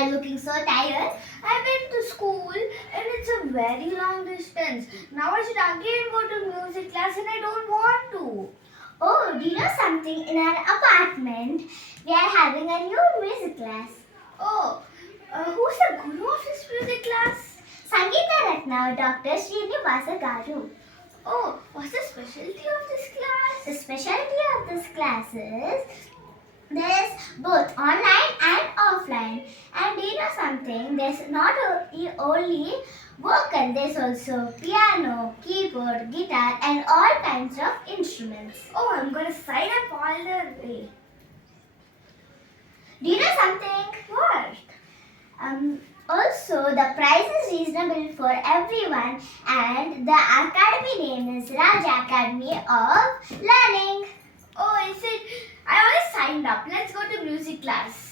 why are you looking so tired? I went to school and it's a very long distance. Now I should again go to music class and I don't want to. Oh, do you know something? In our apartment, we are having a new music class. Oh, who's the guru of this music class? Sangeetha Rathna, DR.Srinivasa Garu. Oh, what's the specialty of this class? The specialty of this class is there's both online and offline. And do you know something? There's not only vocal, there's also piano, keyboard, guitar, and all kinds of instruments. Oh, I'm gonna sign up all the way. Do you know something? What? Also, the price is reasonable for everyone, and the academy name is Raaga Academy of Learning. Oh, is it? I already signed up. Let's go to music class.